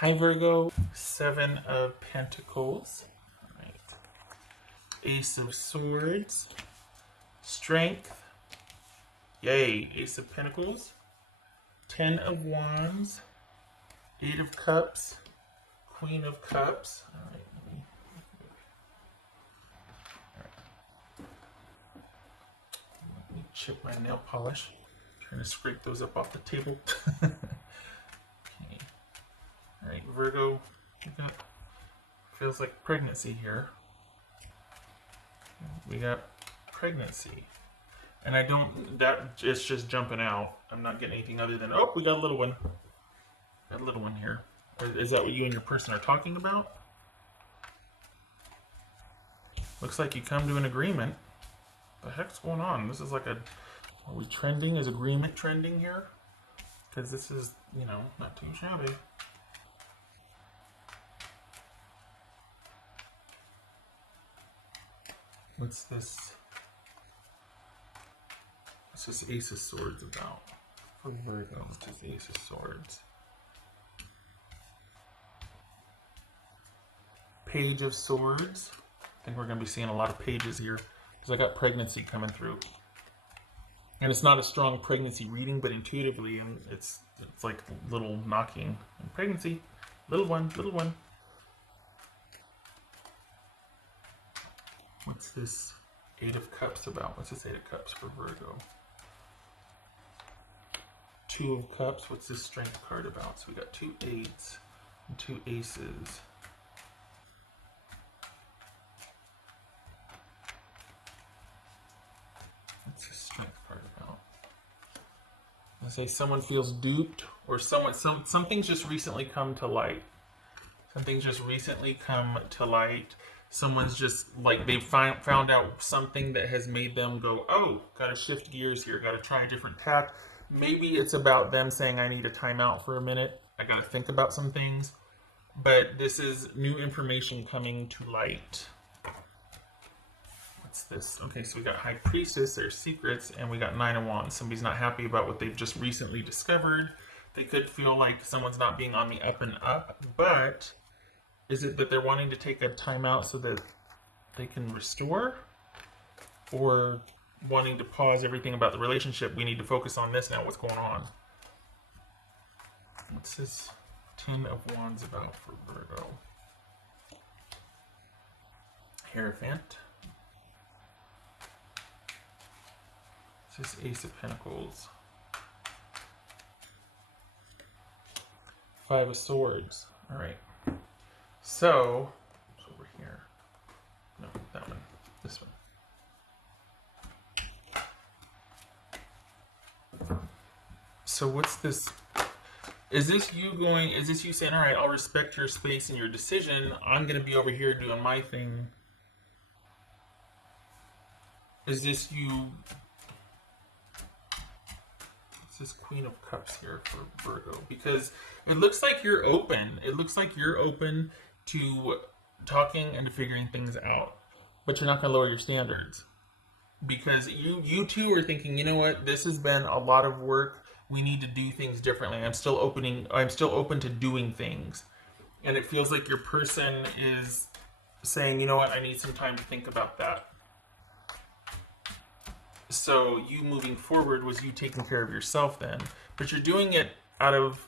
Hi Virgo, Seven of Pentacles, right. Ace of Swords, Strength, yay, Ace of Pentacles, Ten of Wands, Eight of Cups, Queen of Cups. All right, let me chip my nail polish. Trying to scrape those up off the table. Okay. All right, Virgo, we got, feels like pregnancy here. We got pregnancy. And I don't, it's just jumping out. I'm not getting anything other than, oh, we got a little one. Got a little one here. Is that what you and your person are talking about? Looks like you come to an agreement. The heck's going on? This is like a, are we trending? Is agreement trending here? Because this is, you know, not too shabby. What's this? What's this Ace of Swords about? For Virgo, what's this Ace of Swords? Page of Swords. I think we're going to be seeing a lot of pages here because I got pregnancy coming through. And it's not a strong pregnancy reading, but intuitively, and it's like a little knocking. And pregnancy, little one, little one. What's this Eight of Cups about? What's this Eight of Cups for Virgo? Two of Cups. What's this Strength card about? So we got two eights and two aces. What's this Strength card about? I say someone feels duped, or something's just recently come to light. Something's just recently come to light. Someone's just like they found out something that has made them go, oh, gotta shift gears here, gotta try a different tack. Maybe it's about them saying, I need a timeout for a minute. I gotta think about some things. But this is new information coming to light. What's this? Okay, so we got High Priestess, there's secrets, and we got Nine of Wands. Somebody's not happy about what they've just recently discovered. They could feel like someone's not being on the up and up, but is it that they're wanting to take a timeout so that they can restore? Or wanting to pause everything about the relationship? We need to focus on this now. What's going on? What's this Ten of Wands about for Virgo? Hierophant. What's this Ace of Pentacles? Five of Swords. All right. So, it's over here. No, that one. This one. So what's this? Is this you saying, all right, I'll respect your space and your decision. I'm going to be over here doing my thing. Is this you? What's this Queen of Cups here for Virgo? Because it looks like you're open. It looks like you're open to talking and to figuring things out. But you're not going to lower your standards. Because you two are thinking, you know what, this has been a lot of work. We need to do things differently. I'm still open to doing things. And it feels like your person is saying, you know what, I need some time to think about that. So you moving forward was you taking care of yourself then. But you're doing it out of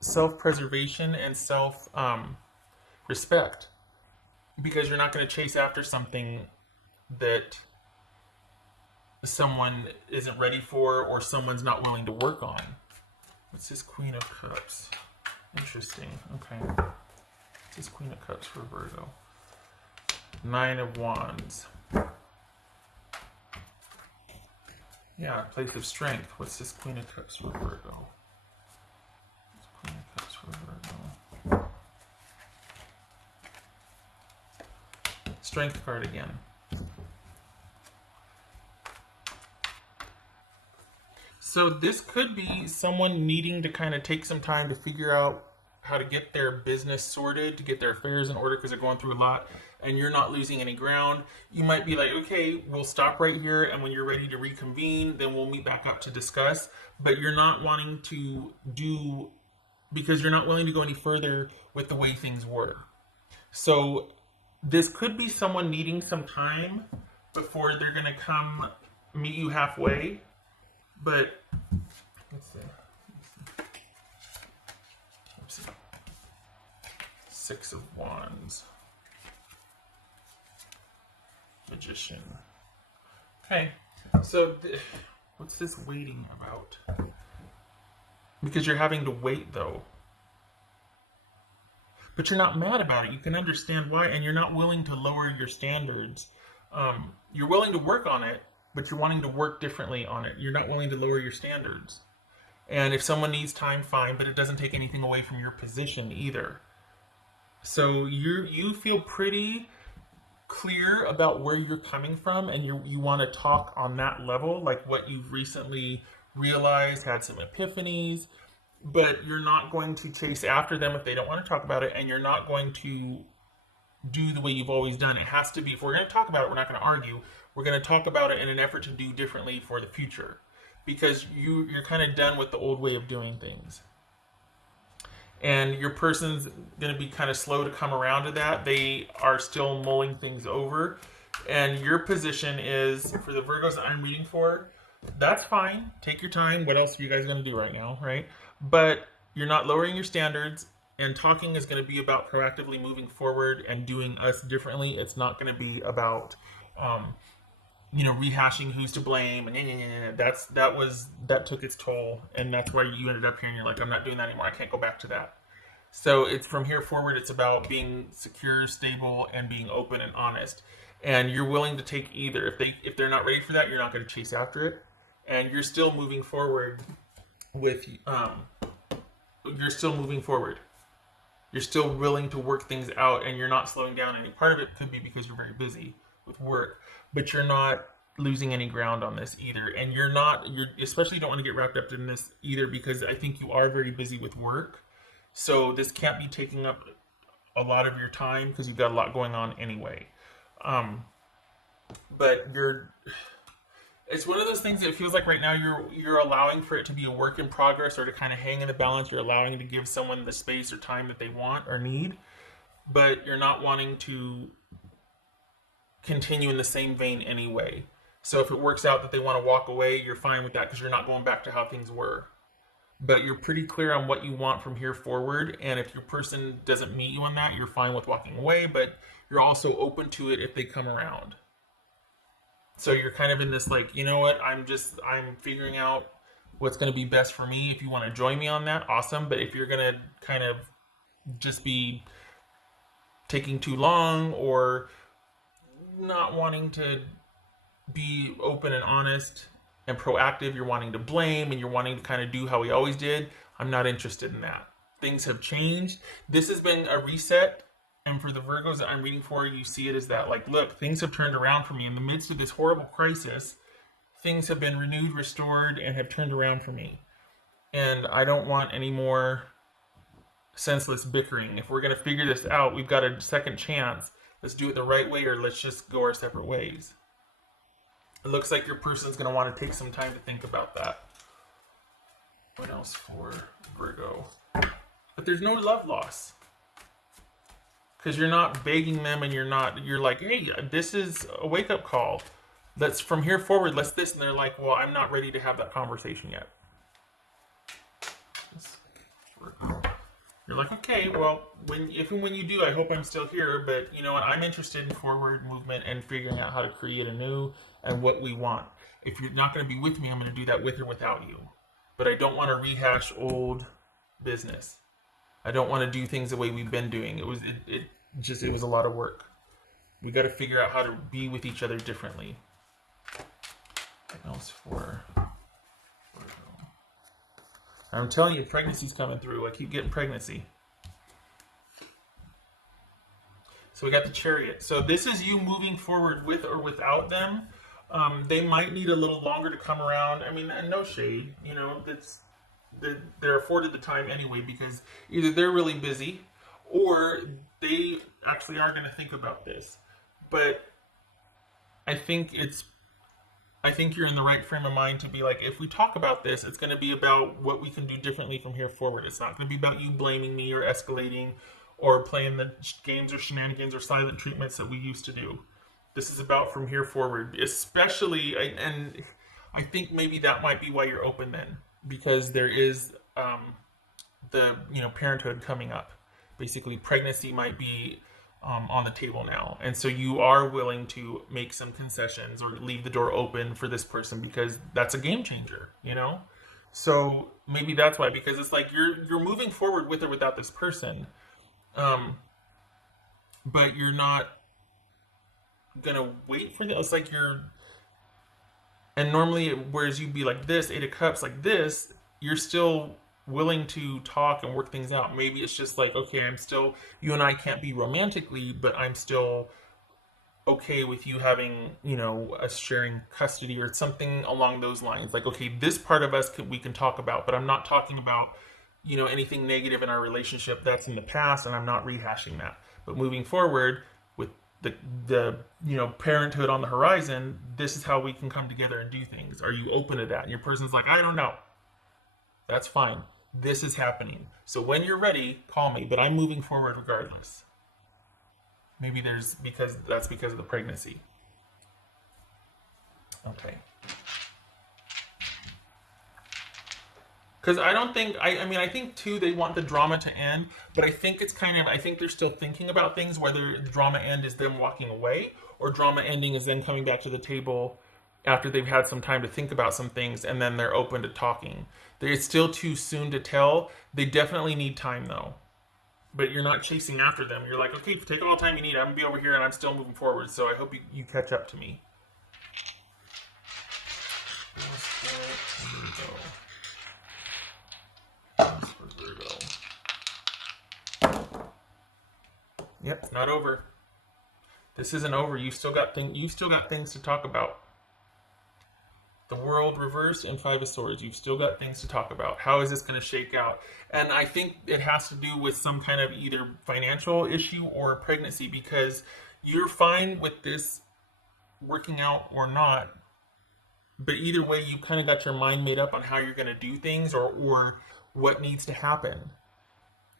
self-preservation and self-respect. Because you're not going to chase after something that someone isn't ready for or someone's not willing to work on. What's this Queen of Cups? Interesting. Okay. What's this Queen of Cups for Virgo? Nine of Wands. Yeah, place of strength. What's this Queen of Cups for Virgo? What's Queen of Cups for Virgo? Strength card again. So this could be someone needing to kind of take some time to figure out how to get their business sorted, to get their affairs in order because they're going through a lot and you're not losing any ground. You might be like, okay, we'll stop right here, and when you're ready to reconvene, then we'll meet back up to discuss. But you're not wanting to do because you're not willing to go any further with the way things were. So this could be someone needing some time before they're going to come meet you halfway. But let's see. Six of Wands. Magician. Okay, so what's this waiting about? Because you're having to wait, though. But you're not mad about it. You can understand why, and you're not willing to lower your standards. You're willing to work on it, but you're wanting to work differently on it. You're not willing to lower your standards. And if someone needs time, fine, but it doesn't take anything away from your position either. So you feel pretty clear about where you're coming from, and you want to talk on that level, like what you've recently realized, had some epiphanies, but you're not going to chase after them if they don't want to talk about it, and you're not going to do the way you've always done. It has to be, if we're going to talk about it, we're not going to argue. We're going to talk about it in an effort to do differently for the future, because you're kind of done with the old way of doing things. And your person's going to be kind of slow to come around to that. They are still mulling things over. And your position is, for the Virgos that I'm reading for, that's fine. Take your time. What else are you guys going to do right now, right? But you're not lowering your standards. And talking is going to be about proactively moving forward and doing us differently. It's not going to be about, rehashing who's to blame. And that took its toll. And that's why you ended up here and you're like, I'm not doing that anymore. I can't go back to that. So it's from here forward, it's about being secure, stable, and being open and honest. And you're willing to take either. If they're not ready for that, you're not going to chase after it. And you're still moving forward with, you're still moving forward. You're still willing to work things out, and you're not slowing down. And part of it could be because you're very busy with work, but you're not losing any ground on this either. And you especially don't want to get wrapped up in this either, because I think you are very busy with work. So this can't be taking up a lot of your time because you've got a lot going on anyway. But it's one of those things that it feels like right now you're allowing for it to be a work in progress, or to kind of hang in the balance. You're allowing to give someone the space or time that they want or need, but you're not wanting to continue in the same vein anyway. So if it works out that they want to walk away, you're fine with that because you're not going back to how things were. But you're pretty clear on what you want from here forward. And if your person doesn't meet you on that, you're fine with walking away, but you're also open to it if they come around. So you're kind of in this like, you know what, I'm figuring out what's going to be best for me. If you want to join me on that, awesome. But if you're going to kind of just be taking too long or not wanting to be open and honest and proactive, you're wanting to blame and you're wanting to kind of do how we always did, I'm not interested in that. Things have changed. This has been a reset. And for the Virgos that I'm reading for, you see it as that, like, look, things have turned around for me. In the midst of this horrible crisis, things have been renewed, restored, and have turned around for me. And I don't want any more senseless bickering. If we're going to figure this out, we've got a second chance. Let's do it the right way, or let's just go our separate ways. It looks like your person's going to want to take some time to think about that. What else for Virgo? But there's no love loss. Because you're not begging them, and you're like, hey, this is a wake-up call. Let's, from here forward, let's this. And they're like, well, I'm not ready to have that conversation yet. You're like, okay, well, if and when you do, I hope I'm still here. But you know what? I'm interested in forward movement and figuring out how to create anew and what we want. If you're not going to be with me, I'm going to do that with or without you. But I don't want to rehash old business. I don't want to do things the way we've been doing. It was a lot of work. We got to figure out how to be with each other differently. What else for Virgo? I'm telling you, pregnancy's coming through. I keep getting pregnancy. So we got the Chariot. So this is you moving forward with or without them. They might need a little longer to come around. I mean, and no shade, you know, they're afforded the time anyway, because either they're really busy or they actually are going to think about this. But I think it's I think you're in the right frame of mind to be like, if we talk about this, it's going to be about what we can do differently from here forward. It's not going to be about you blaming me or escalating or playing the games or shenanigans or silent treatments that we used to do. This is about from here forward, especially, and I think maybe that might be why you're open then, because there is the parenthood coming up. Basically, pregnancy might be on the table now, and so you are willing to make some concessions or leave the door open for this person because that's a game changer, So maybe that's why, because it's like you're moving forward with or without this person, um, but you're not gonna wait for this. It's like and normally, whereas you'd be like this, Eight of Cups, like this, you're still willing to talk and work things out. Maybe it's just like, okay, you and I can't be romantically, but I'm still okay with you having, us sharing custody or something along those lines. Like, okay, this part of us we can talk about, but I'm not talking about, anything negative in our relationship that's in the past, and I'm not rehashing that. But moving forward with the parenthood on the horizon, this is how we can come together and do things. Are you open to that? And your person's like, I don't know. That's fine. This is happening. So when you're ready, call me. But I'm moving forward regardless. Maybe because of the pregnancy. Okay. Because I don't think, I think too, they want the drama to end, but I think I think they're still thinking about things, whether the drama end is them walking away or drama ending is then coming back to the table after they've had some time to think about some things and then they're open to talking. It's still too soon to tell. They definitely need time though. But you're not chasing after them. You're like, okay, take all the time you need. I'm going to be over here and I'm still moving forward. So I hope you catch up to me. Virgo. Yep, it's not over. This isn't over. You've still got things to talk about. The World reversed and Five of Swords. You've still got things to talk about. How is this going to shake out? And I think it has to do with some kind of either financial issue or pregnancy, because you're fine with this working out or not. But either way, you kind of got your mind made up on how you're going to do things or what needs to happen.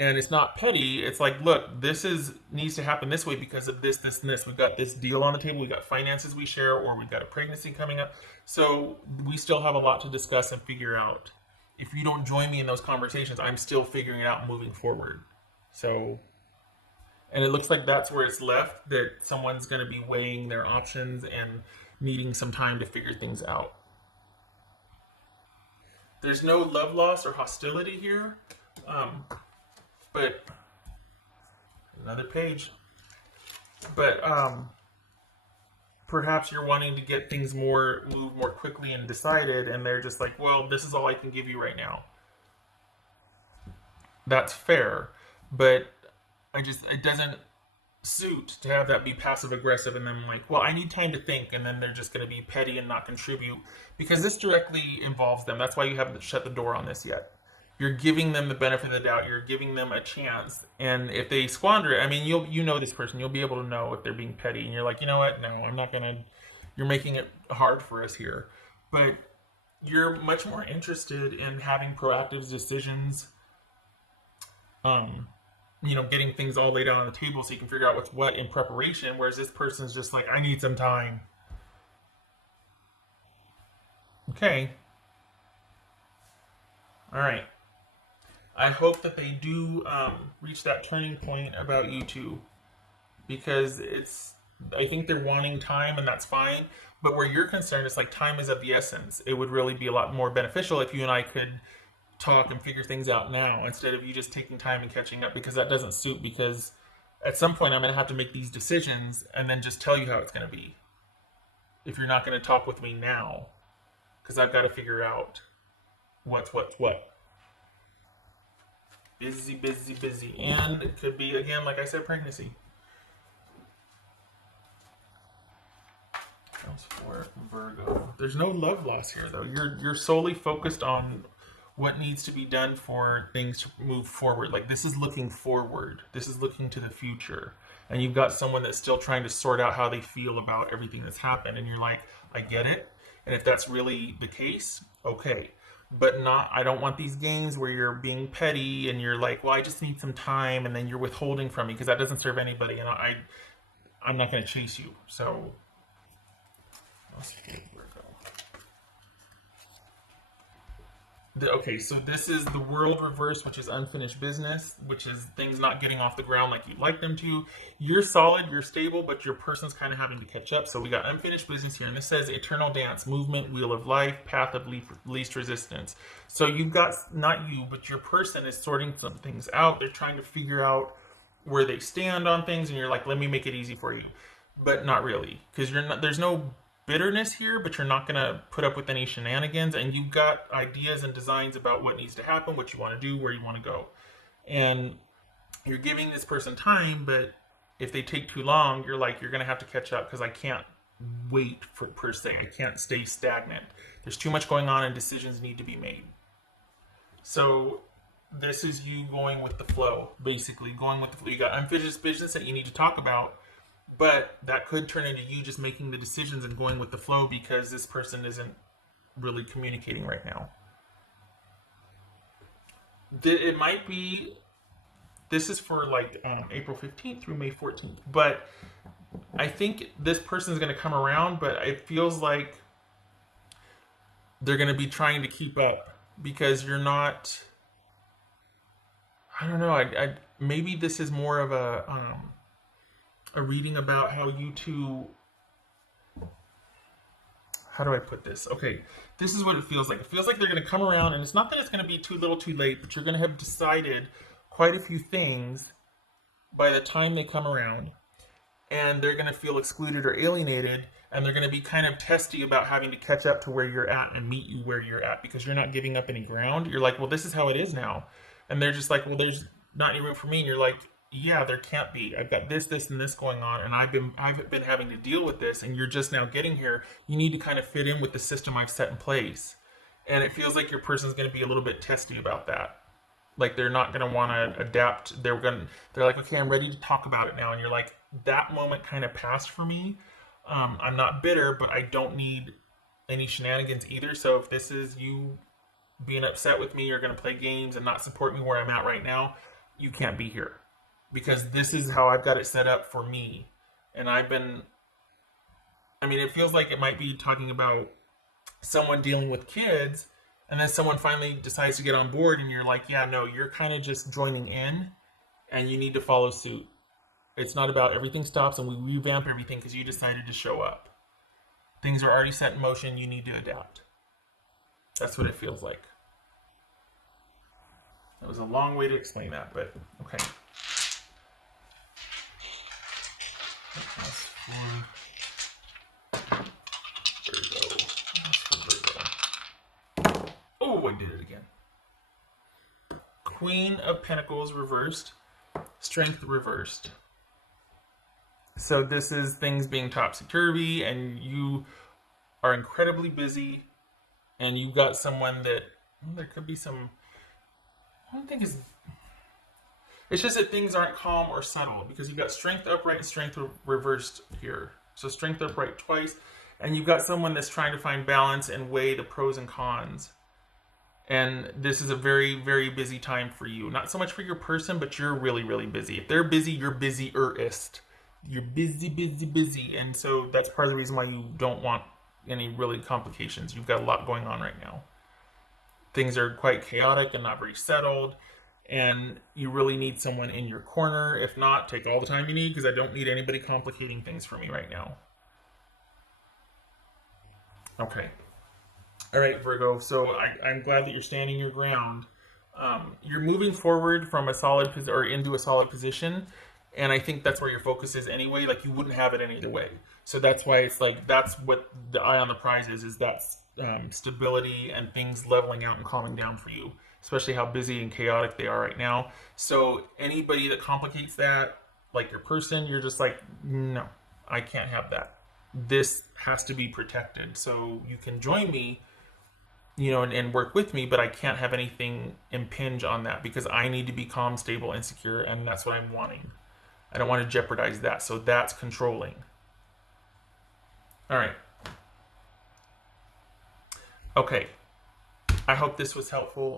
And it's not petty. It's like, look, needs to happen this way because of this, this, and this. We've got this deal on the table. We've got finances we share, or we've got a pregnancy coming up. So we still have a lot to discuss and figure out. If you don't join me in those conversations, I'm still figuring it out and moving forward. So, and it looks like that's where it's left, that someone's going to be weighing their options and needing some time to figure things out. There's no love loss or hostility here. But another page. But perhaps you're wanting to get things move more quickly and decided, and they're just like, well, this is all I can give you right now. That's fair, but it doesn't suit to have that be passive aggressive and then like, well, I need time to think, and then they're just going to be petty and not contribute, because this directly involves them. That's why you haven't shut the door on this yet. You're giving them the benefit of the doubt. You're giving them a chance. And if they squander it, you know this person. You'll be able to know if they're being petty. And you're like, you know what? No, I'm not going to. You're making it hard for us here. But you're much more interested in having proactive decisions, getting things all laid out on the table so you can figure out what's what in preparation. Whereas this person's just like, I need some time. Okay. All right. I hope that they do reach that turning point about you two, because I think they're wanting time, and that's fine. But where you're concerned, it's like time is of the essence. It would really be a lot more beneficial if you and I could talk and figure things out now instead of you just taking time and catching up, because that doesn't suit. Because at some point I'm going to have to make these decisions and then just tell you how it's going to be if you're not going to talk with me now, because I've got to figure out what's what. Busy, busy, busy. And it could be, again, like I said, pregnancy. That's for Virgo. There's no love loss here, though. You're solely focused on what needs to be done for things to move forward. Like, this is looking forward. This is looking to the future. And you've got someone that's still trying to sort out how they feel about everything that's happened. And you're like, I get it. And if that's really the case, okay. But not, I don't want these games where you're being petty and you're like, well, I just need some time, and then you're withholding from me, because that doesn't serve anybody, and I'm not going to chase you. So, let's see, Virgo. Okay, so this is the world reverse, which is unfinished business, which is things not getting off the ground like you'd like them to. You're solid, you're stable, but your person's kind of having to catch up. So we got unfinished business here, and this says eternal dance, movement, wheel of life, path of least resistance. So you've got, not you, but your person is sorting some things out. They're trying to figure out where they stand on things, and you're like, let me make it easy for you. But not really, because there's no bitterness here, but you're not going to put up with any shenanigans, and you've got ideas and designs about what needs to happen, what you want to do, where you want to go. And you're giving this person time, but if they take too long, you're like, you're going to have to catch up, because I can't wait for, per se. I can't stay stagnant. There's too much going on and decisions need to be made. So this is you going with the flow, basically going with the flow. You got unfinished business that you need to talk about, but that could turn into you just making the decisions and going with the flow, because this person isn't really communicating right now. It might be, this is for like April 15th through May 14th, but I think this person is going to come around, but it feels like they're going to be trying to keep up, because you're not, I don't know, maybe this is more of a reading about how you two, how do I put this? Okay, this is what it feels like. It feels like they're going to come around, and it's not that it's going to be too little too late, but you're going to have decided quite a few things by the time they come around, and they're going to feel excluded or alienated, and they're going to be kind of testy about having to catch up to where you're at and meet you where you're at, because you're not giving up any ground. You're like, well, this is how it is now. And they're just like, well, there's not any room for me. And you're like, yeah, there can't be. I've got this, and this going on, and I've been having to deal with this, and you're just now getting here. You need to kind of fit in with the system I've set in place. And it feels like your person's going to be a little bit testy about that. Like they're not going to want to adapt. They're like, okay, I'm ready to talk about it now. And you're like, that moment kind of passed for me. I'm not bitter, but I don't need any shenanigans either. So if this is you being upset with me, or going to play games and not support me where I'm at right now, you can't be here. Because this is how I've got it set up for me. And it feels like it might be talking about someone dealing with kids, and then someone finally decides to get on board, and you're like, yeah, no, you're kind of just joining in, and you need to follow suit. It's not about everything stops and we revamp everything because you decided to show up. Things are already set in motion, you need to adapt. That's what it feels like. That was a long way to explain that, but okay. Virgo. Oh, I did it again. Queen of Pentacles reversed. Strength reversed. So this is things being topsy-turvy, and you are incredibly busy, and you've got someone that, well, there could be some, I don't think it's just that things aren't calm or settled, because you've got strength upright and strength reversed here. So strength upright twice, and you've got someone that's trying to find balance and weigh the pros and cons. And this is a very, very busy time for you. Not so much for your person, but you're really, really busy. If they're busy, you're busier-ist. You're busy, busy, busy. And so that's part of the reason why you don't want any really complications. You've got a lot going on right now. Things are quite chaotic and not very settled. And you really need someone in your corner. If not, take all the time you need, because I don't need anybody complicating things for me right now. Okay. All right, Virgo. So I'm glad that you're standing your ground. You're moving forward from a solid or into a solid position, and I think that's where your focus is anyway. Like you wouldn't have it any other way. So that's why it's like that's what the eye on the prize is that stability and things leveling out and calming down for you, especially how busy and chaotic they are right now. So anybody that complicates that, like your person, you're just like, no, I can't have that. This has to be protected. So you can join me, and work with me, but I can't have anything impinge on that, because I need to be calm, stable, and secure, and that's what I'm wanting. I don't want to jeopardize that, so that's controlling. All right. Okay. I hope this was helpful.